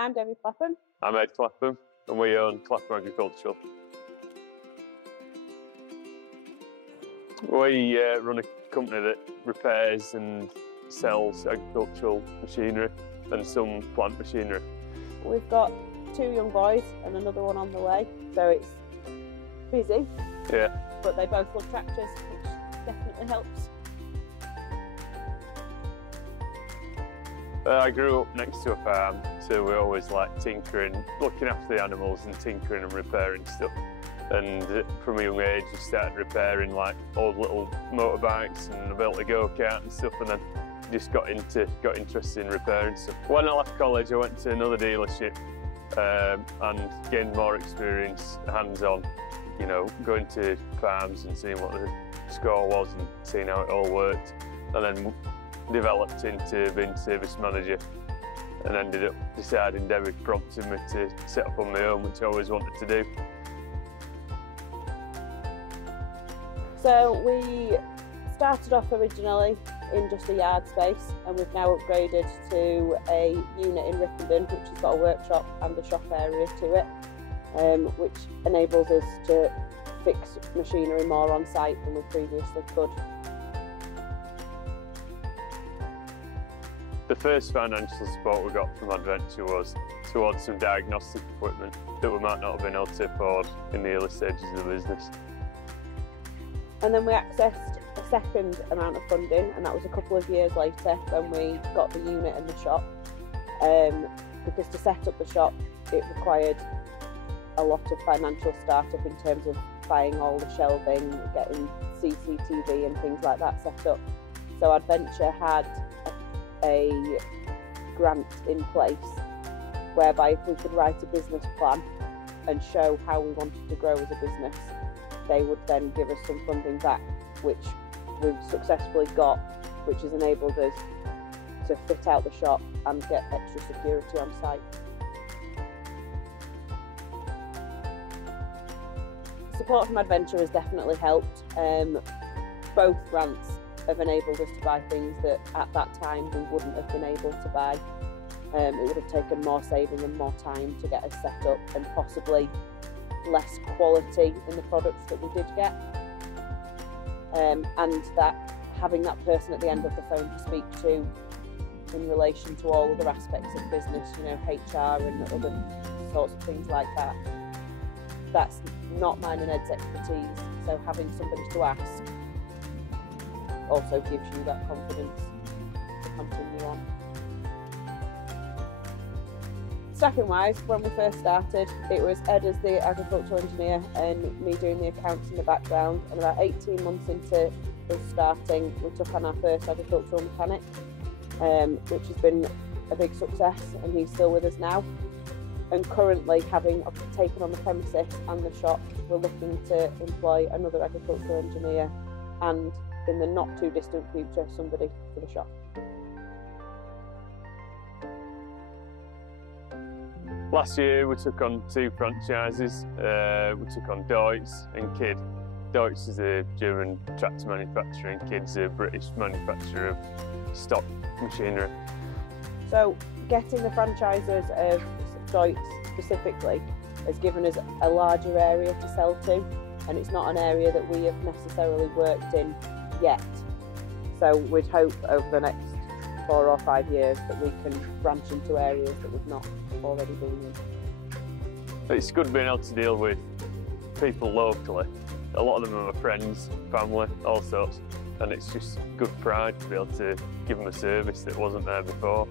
I'm Debbie Clapham. I'm Ed Clapham, and we own Clapham Agricultural. We run a company that repairs and sells agricultural machinery and some plant machinery. We've got 2 young boys and another one on the way, so it's busy. Yeah. But they both love tractors, which definitely helps. I grew up next to a farm, so we always like tinkering, looking after the animals and tinkering and repairing stuff. And from a young age, we started repairing like old little motorbikes, and I built a go-kart and stuff, and then just got interested in repairing stuff. When I left college, I went to another dealership and gained more experience, hands-on, you know, going to farms and seeing what the score was and seeing how it all worked, and then developed into being service manager, and ended up deciding Debbie prompted me to set up on my own, which I always wanted to do. So we started off originally in just a yard space, and we've now upgraded to a unit in Rickenton, which has got a workshop and a shop area to it, which enables us to fix machinery more on site than we previously could. The first financial support we got from Adventure was towards some diagnostic equipment that we might not have been able to afford in the early stages of the business. And then we accessed a second amount of funding, and that was a couple of years later when we got the unit and the shop. Because to set up the shop, it required a lot of financial startup in terms of buying all the shelving, getting CCTV and things like that set up. So Adventure had a grant in place whereby if we could write a business plan and show how we wanted to grow as a business, they would then give us some funding back, which we've successfully got, which has enabled us to fit out the shop and get extra security on site. Support from Adventure has definitely helped. Both grants have enabled us to buy things that at that time we wouldn't have been able to buy. It would have taken more saving and more time to get us set up, and possibly less quality in the products that we did get. And that having that person at the end of the phone to speak to in relation to all other aspects of business, you know, HR and other sorts of things like that, that's not mine and Ed's expertise, so having somebody to ask also gives you that confidence to continue on. Staffing wise, when we first started, it was Ed as the agricultural engineer and me doing the accounts in the background, and about 18 months into us starting, we took on our first agricultural mechanic, which has been a big success, and he's still with us now. And currently, having taken on the premises and the shop, we're looking to employ another agricultural engineer and, in the not too distant future, somebody for the shop. Last year we took on 2 franchises. We took on Deutz and Kidd. Deutz is a German tractor manufacturer and Kidd's a British manufacturer of stock machinery. So getting the franchisers of Deutz specifically has given us a larger area to sell to, and it's not an area that we have necessarily worked in yet. So we'd hope over the next 4 or 5 years that we can branch into areas that we've not already been in. It's good being able to deal with people locally. A lot of them are my friends, family, all sorts, and it's just good pride to be able to give them a service that wasn't there before.